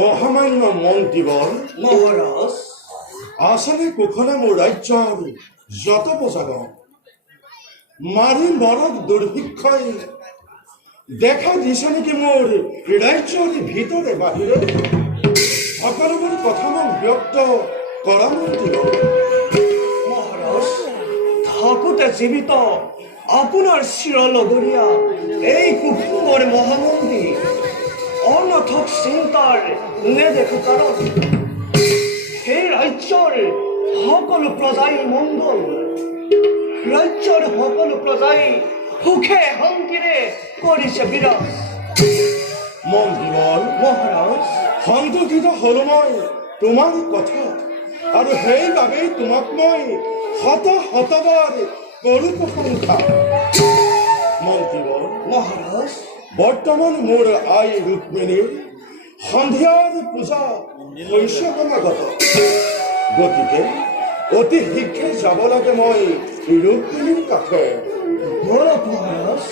মহামান্য মন্ত্ৰীবর মহারাজ আসামে কুখনে মোৰ ৰাজ্যৰ যত প্ৰজাগ মাৰি মৰক দুৰ্ভিক্ষই দেখা দিছে নেকি মোৰ ৰাজ্যৰ ভিতৰে বাহিৰে সকলোবোৰ কথা মই ব্যক্ত কৰা মন্ত্ৰীবর মহারাজ থাকোতে জীবিত আপোনাৰ চিৰলগৰীয়া এই কুসুমৰ মহামন্ত্ৰী অনথক চিন্তাৰ নেদেখো কাৰণ সেই ৰাজ্যৰ সকলো প্ৰজাই মংগল ৰাজ্যৰ সকলো প্ৰজাই সুখে শান্তিৰে কৰিছে বিৰাজ মন্ত্ৰীবর মহাৰাজ সন্তোষিত হলো মই তোমাৰ কথা আৰু সেইবাবেই তোমাক মই শতবাৰ কৰো প্ৰশংসা মন্ত্ৰীবর মহাৰাজ বৰ্তমান মোৰ আই ৰুক্মিণীৰ সন্ধিয়াৰ পূজা হৈছে সমাগত গতিকে অতি শীঘ্ৰে যাব লাগে মই ৰুক্মিণীৰ কাষে বৰক মহাৰাজ